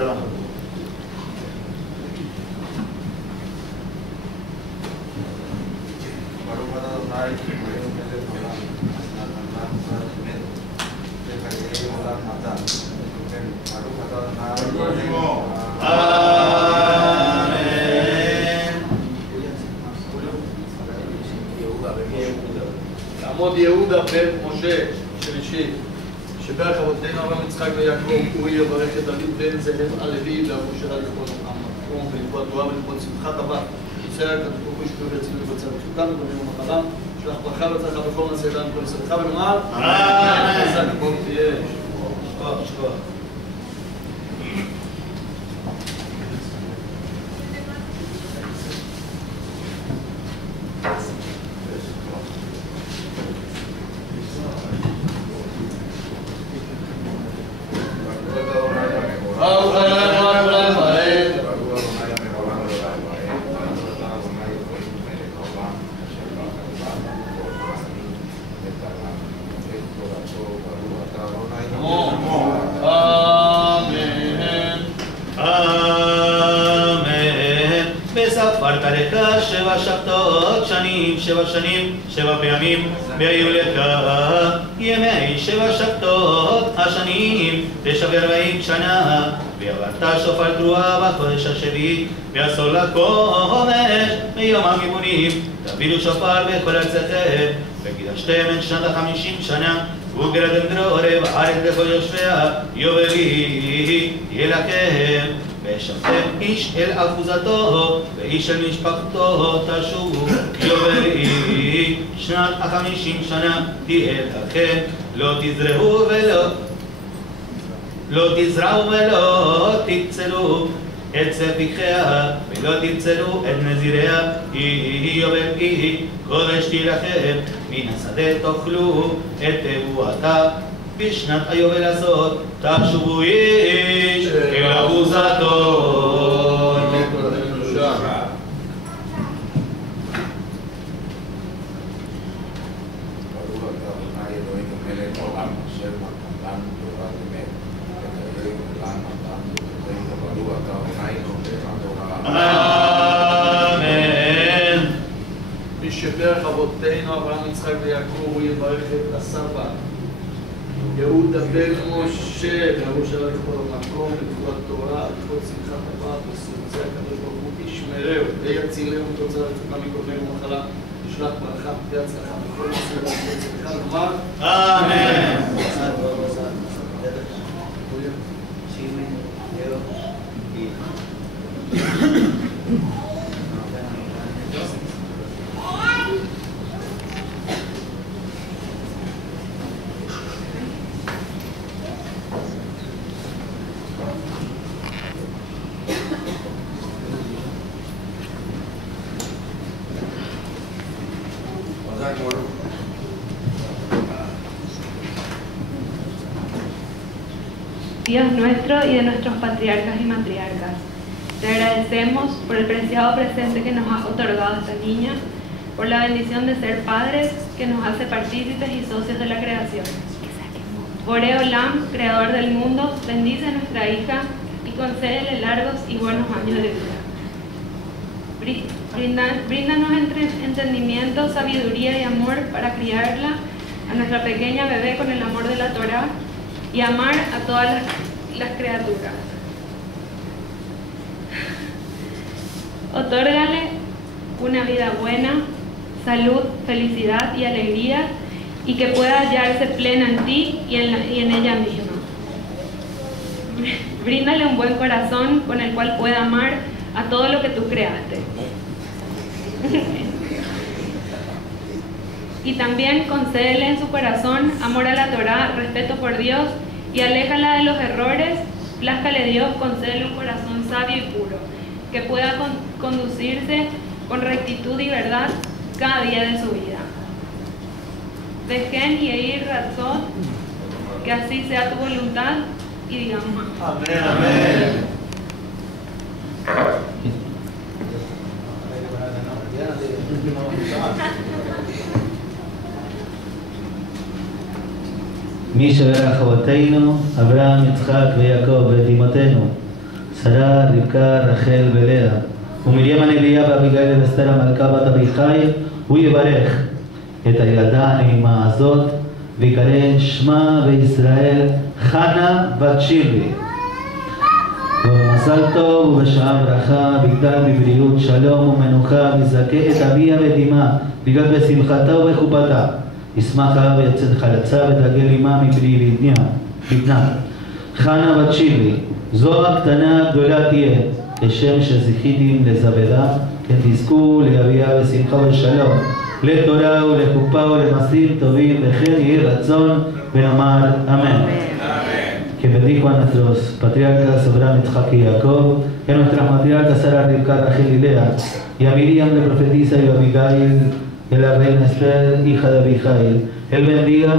שאלה. לעמוד יהודה בן משה שלישי, שברך אבותינו אברהם יצחק ויעקב, הוא יברך את דוד בן זאב הלוי והמושל לכבוד המקום ולכבוד התורה ולכבוד שמחת הבת. יוצא הקדוש ברוך הוא ישפטו ויצילו לבצע בחיותם ובנים ומחלה, שלח ברכה והצלחה בכל מעשה ידיים וכל יסודך ונאמר אמן. חזק בוא תהיה. שכוח. שבע שנים, שבע פעמים, והיו לך ימי שבע שבתות השנים, 49 שנה, ועברת שופר תרועה בחודש השביעי, ועשור לחומש ביום הכיפורים, תביאו שופר בכל ארצכם, וקידשתם את שנת 50 שנה, וגרדתם דרורי בארץ לכל יושביה, יובלי יהיה לכם. ושבתם איש אל אחוזתו, ואיש אל משפחתו תשובו, יובלי שנת 50 שנה תהיה לכם, לא תזרעו ולא תקצלו את צפיחיה, ולא תקצלו את נזיריה, היא יובלי קודש תהיה לכם, מן השדה תאכלו את תבואתה, בשנת היובל הזאת תשובו איש אל אחוזתו. אמן. מי שברך אבותינו אברהם יצחק ויעקב, הוא יברך את הסבא יהודה בן משה, והמושל לכבוד המקום ולכבוד התורה, לכבוד שמחת הבת וסעוצי הקדוש ברוך הוא ישמרהו ויצילהו תוצאה לצוקה מכל מיני ומחלה, ישלח ברכה והצלחה בכל מעשה וצריכה לומר אמן. Dios nuestro y de nuestros patriarcas y matriarcas, te agradecemos por el preciado presente que nos has otorgado esta niña, por la bendición de ser padres que nos hace partícipes y socios de la creación. Boreolam, creador del mundo, bendice a nuestra hija y concédele largos y buenos años de vida. Bríndanos entendimiento, sabiduría y amor para criarla, a nuestra pequeña bebé con el amor de la Torá y amar a todas las criaturas. Otórgale una vida buena, salud, felicidad y alegría, y que pueda hallarse plena en ti y en ella misma. Bríndale un buen corazón con el cual pueda amar a todo lo que tú creaste. Y también concédele en su corazón amor a la Torá, respeto por Dios, y aléjala de los errores. Plázcale Dios, concédele un corazón sabio y puro, que pueda conducirse con rectitud y verdad cada día de su vida. Dejen y ir razón, que así sea tu voluntad, y digamos amén. Amén. מי שברך אבותינו, אברהם, יצחק ויעקב ואת אמותינו, Sarah, Rivka, Rachel ולאה, ומרים הנביאה ואביגיל ואסתר המלכה בת אביחיל, הוא יברך את הילדה הנעימה הזאת, ויקרא שמה בישראל חנה בת שירלי. ובמזל טוב ובשעה ברכה, ויגדל בבריאות, שלום ומנוחה, ויזכה את אביה ואת אמה, ויגדל בשמחתה ובחופתה. ישמח האב ויצא חלצה ותגל אמה מפרי לבנה. חנה בת שירלי, זו הקטנה הגדולה תהיה, כשם שזכיתם לזבדה, כן תזכו להביאה בשמחה ושלום, לתורה ולחופה ולמעשים טובים, וכן יהי רצון ונאמר אמן. Que bendijo a nuestros patriarcas Abraham, Isaac y Jacob, y a nuestras matriarcas Sara, Rivka, Rachel y Lea, y a Miriam la profetisa y a Abigail, y a la reina Esther, hija de Abigail. Él bendiga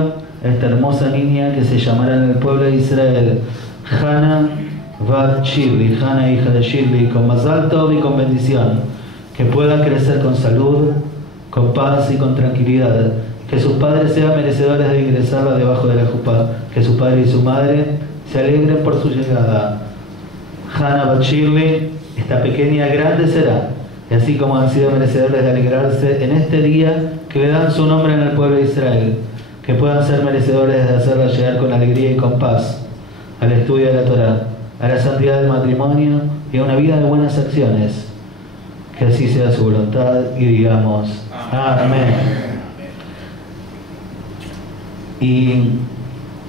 a esta hermosa niña que se llamará en el pueblo de Israel Hana Bat Shirli, Hana hija de Shirli, con mazal tov y con bendición, que pueda crecer con salud, con paz y con tranquilidad, que sus padres sean merecedores de ingresarla debajo de la jupá, que su padre y su madre se alegren por su llegada. Hana Bat Shirli, esta pequeña grande será, y así como han sido merecedores de alegrarse en este día que le dan su nombre en el pueblo de Israel, que puedan ser merecedores de hacerla llegar con alegría y con paz al estudio de la Torá, a la santidad del matrimonio y a una vida de buenas acciones. Que así sea su voluntad y digamos amén. Y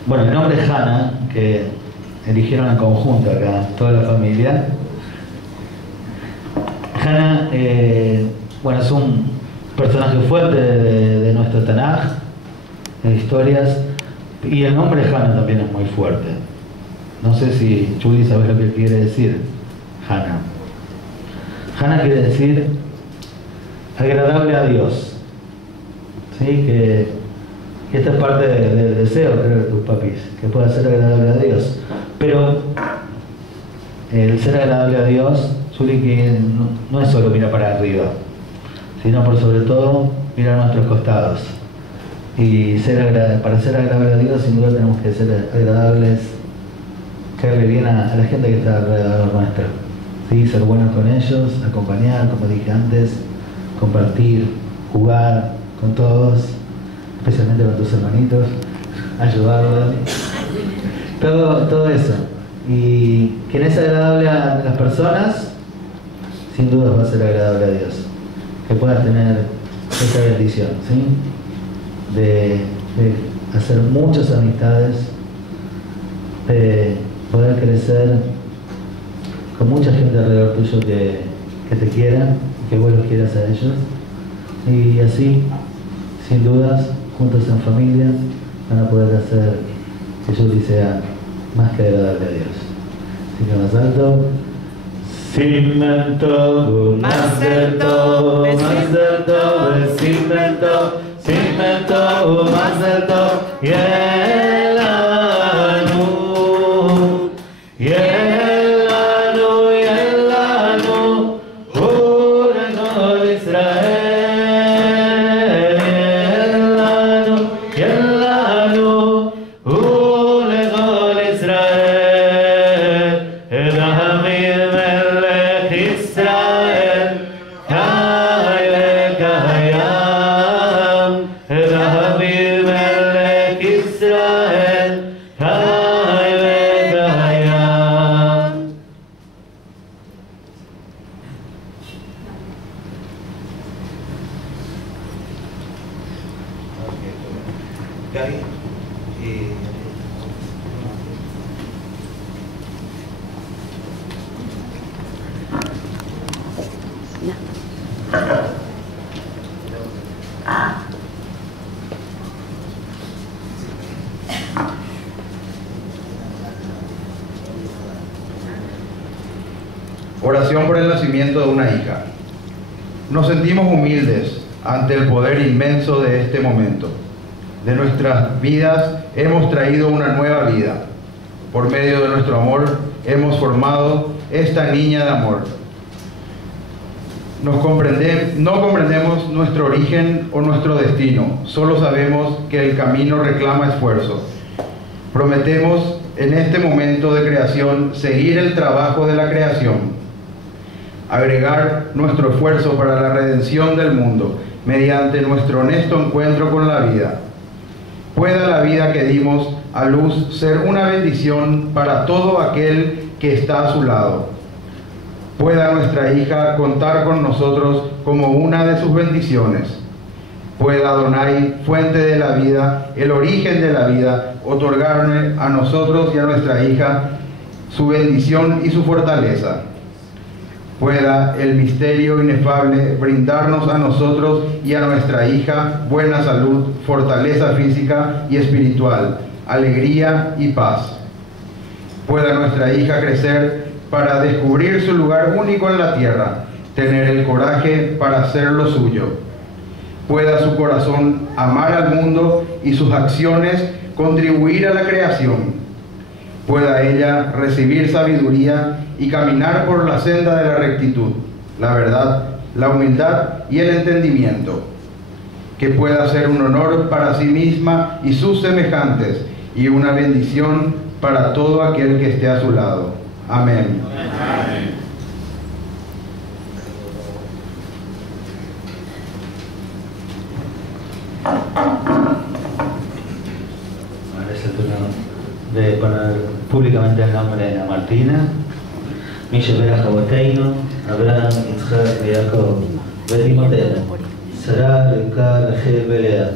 bueno, el nombre Hana, que eligieron en conjunto acá, toda la familia. Hana, bueno, es un personaje fuerte de nuestro Tanaj, de historias, y el nombre Hana también es muy fuerte. No sé si Chuli sabes lo que quiere decir Hana. Hana quiere decir agradable a Dios. ¿Sí? Que esta es parte del deseo, creo, de tus papis, que pueda ser agradable a Dios. Pero el ser agradable a Dios, Chuli, que no es solo mirar para arriba, sino por sobre todo mirar a nuestros costados. Y para ser agradable a Dios, sin duda tenemos que ser agradables, caerle bien a la gente que está alrededor nuestro. ¿Sí? Ser buenos con ellos, acompañar, como dije antes, compartir, jugar con todos, especialmente con tus hermanitos, ayudarlos, todo eso. Y quien es agradable a las personas, sin duda va a ser agradable a Dios. Que puedas tener esa bendición, ¿sí? De hacer muchas amistades, de poder crecer con mucha gente alrededor tuyo que te quiera, que vos los quieras a ellos, y así, sin dudas, juntos en familia, van a poder hacer que Yuli sea más que agradable a Dios. Así que más alto. Simmen tov, mazel tov, mazel tov, simmen tov, simmen tov, mazel tov, yelanu, yelanu, yelanu, urenol Israel, yelanu, yelanu, urenol Israel, David melech Israel, Hayel Hayam, David melech Israel, Hayel Hayam. Oración por el nacimiento de una hija. Nos sentimos humildes ante el poder inmenso de este momento. De nuestras vidas hemos traído una nueva vida. Por medio de nuestro amor hemos formado esta niña de amor. No comprendemos nuestro origen o nuestro destino, solo sabemos que el camino reclama esfuerzo. Prometemos en este momento de creación seguir el trabajo de la creación, agregar nuestro esfuerzo para la redención del mundo mediante nuestro honesto encuentro con la vida. Pueda la vida que dimos a luz ser una bendición para todo aquel que está a su lado. Pueda nuestra hija contar con nosotros como una de sus bendiciones. Pueda Adonai, fuente de la vida, el origen de la vida, otorgarle a nosotros y a nuestra hija su bendición y su fortaleza. Pueda el misterio inefable brindarnos a nosotros y a nuestra hija buena salud, fortaleza física y espiritual, alegría y paz. Pueda nuestra hija crecer para descubrir su lugar único en la tierra, tener el coraje para hacer lo suyo. Pueda su corazón amar al mundo y sus acciones contribuir a la creación. Pueda ella recibir sabiduría y caminar por la senda de la rectitud, la verdad, la humildad y el entendimiento. Que pueda ser un honor para sí misma y sus semejantes y una bendición para todo aquel que esté a su lado. Amén. Amén. Ahora es el turno de poner públicamente el nombre de Ana Martina. Misha Berach Aboteinu, Abraham, Yitzhak, Jacob, Betimoteo, Sarah, Rivka, Rachel, Belea,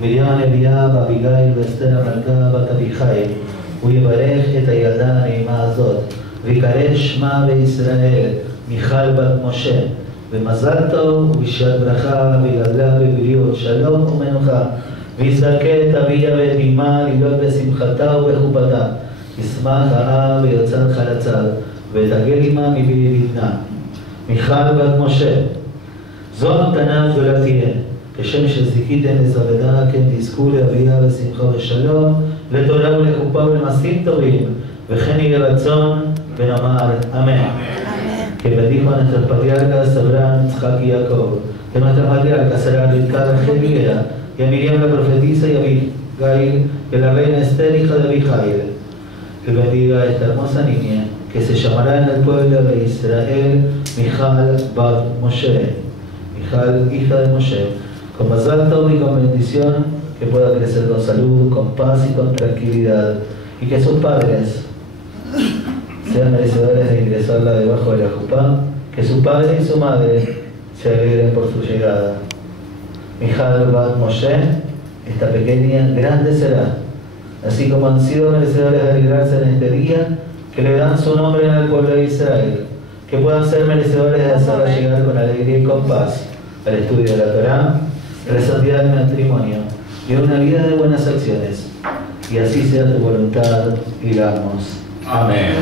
Miriam, Eliab, Abigail, Esther, Malka, Bat Abichai, ויברך את הילדה הנעימה הזאת, ויקרש שמה בישראל, מיכל בת משה, במזל טוב ובשעת ברכה, וילדה בבריאות, שלום ומנוחה, ויזכה את אביה ואת אמה להיות בשמחתה ובחופתה, ישמח האב ויוצר חלציו, ותגל עמה מבלי לבנה. מיכל בת משה, זו מתנה גדולה תהיה, כשם שזיכיתם לזרדה, כן תזכו לאביה בשמחה ושלום, לתורה ולחופה ולמעשים טובים, וכן יהיה רצון ונאמר אמן. Que bendijo a nuestros patriarcas Abraham, Isaac y Jacob, que nuestras patriarcas serán Rivka, Rachel y Lea, y a Miriam la profetisa y a Abigail, y a la reina Esther, hija de Abigail. Que bendiga a esta hermosa niña, que se llamará en el pueblo de Israel Michal Bat Moshe, Michal, hija de Moshe, con mazal tov y con bendición, que pueda crecer con salud, con paz y con tranquilidad, y que sus padres sean merecedores de ingresarla debajo de la jupá, que su padre y su madre se alegren por su llegada. Michal Bat Moshe, esta pequeña, grande será, así como han sido merecedores de alegrarse en este día, que le dan su nombre en el pueblo de Israel, que puedan ser merecedores de hacerla llegar con alegría y con paz al estudio de la Torá, a la santidad del matrimonio y a una vida de buenas acciones. Y así sea tu voluntad, digamos. Amén.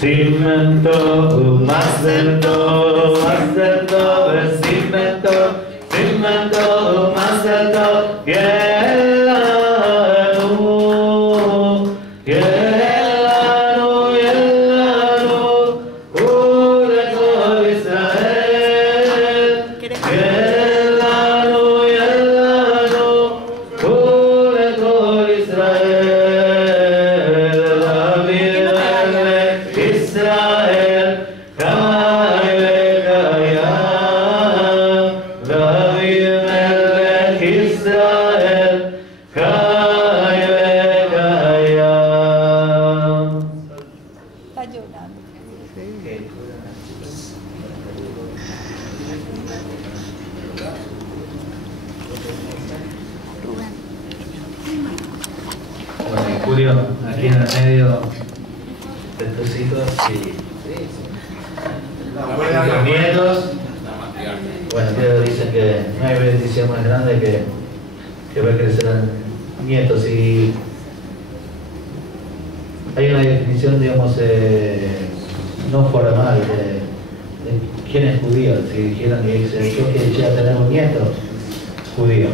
Simen tov, mazel tov, mazel tov, simen tov, mazel tov, yelanu, yelanu, yelanu, ulekol Israel, yelanu, yelanu, ulekol Israel. Julio, aquí en el medio de tus hijos y los nietos. Bueno, dicen que no hay bendición más grande que ver crecer nietos, y hay una definición, digamos, no formal de quién es judío. Si dijeran que yo quisiera tener un nieto judío.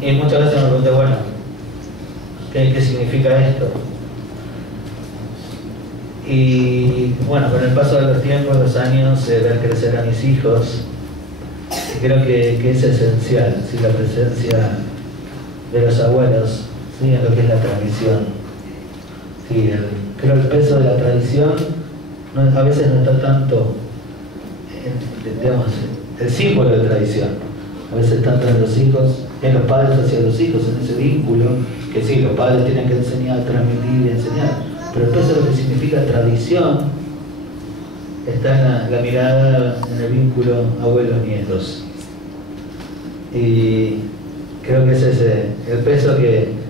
Y muchas veces me pregunté, bueno, ¿qué significa esto? Y bueno, con el paso de los tiempos, los años, ver crecer a mis hijos, creo que es esencial, ¿sí? La presencia de los abuelos ¿sí? En lo que es la tradición. Sí, creo el peso de la tradición a veces no está tanto en, digamos, el símbolo de tradición. A veces tanto en los hijos, en los padres hacia los hijos, en ese vínculo, que sí, los padres tienen que enseñar, transmitir y enseñar, pero el peso de lo que significa tradición está en la mirada, en el vínculo abuelos-nietos. Y creo que ese es el peso que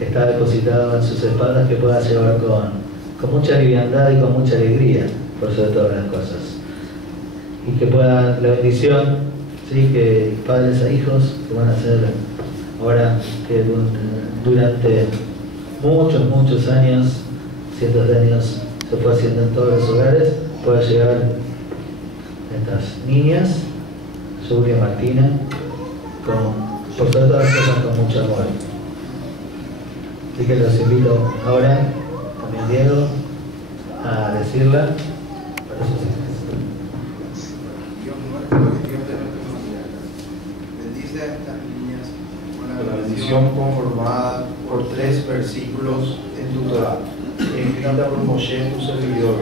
está depositado en sus espaldas, que pueda llevar con mucha liviandad y con mucha alegría, por sobre todas las cosas. Y que pueda la bendición, ¿sí? Que padres a hijos, que van a ser ahora que durante muchos años, cientos de años, se fue haciendo en todos los hogares, pueda llegar estas niñas, Julia, Martina, por sobre todas las cosas con mucho amor. Así que los invito ahora, también Diego, a decirla. Bendice a estas niñas con la bendición conformada por 3 versículos en tu Torah, escrita por Moshe, tu servidor,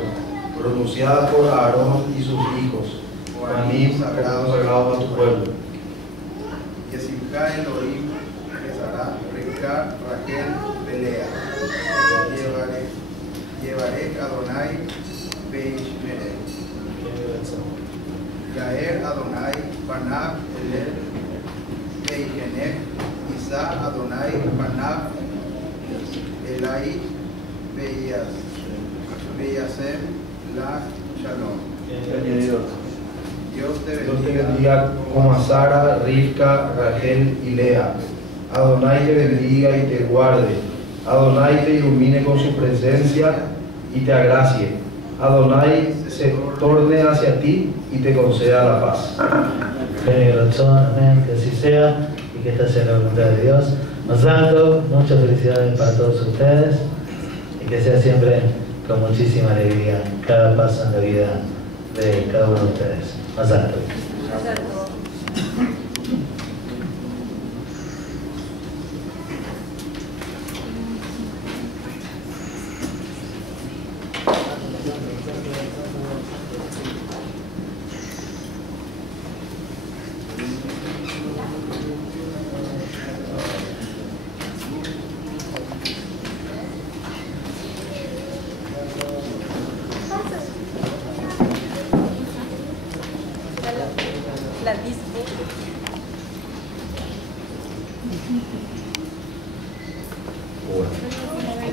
pronunciada por Aarón y sus hijos, por mí sagrado a tu pueblo. Yesimka Elohim, Rivka, Rachel, Belea. Llevaré Adonai, Beishmerel. Yael Adonai, Panav, Elel, Beigenef, Isa Adonai, Panav, Elai, Beyasem, La Shalom. Dios te bendiga como a Sara, Rivka, Rachel y Lea. Adonai te bendiga y te guarde. Adonai te ilumine con su presencia y te agracie. Adonai se torne hacia ti y te conceda la paz. Amén, que así sea y que esta sea la voluntad de Dios. Mazal tov, muchas felicidades para todos ustedes y que sea siempre con muchísima alegría cada paso en la vida de cada uno de ustedes. Mazal tov.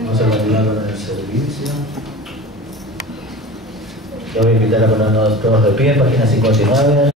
Vamos a continuar con el servicio. Yo voy a invitar a ponernos todos de pie, página 59.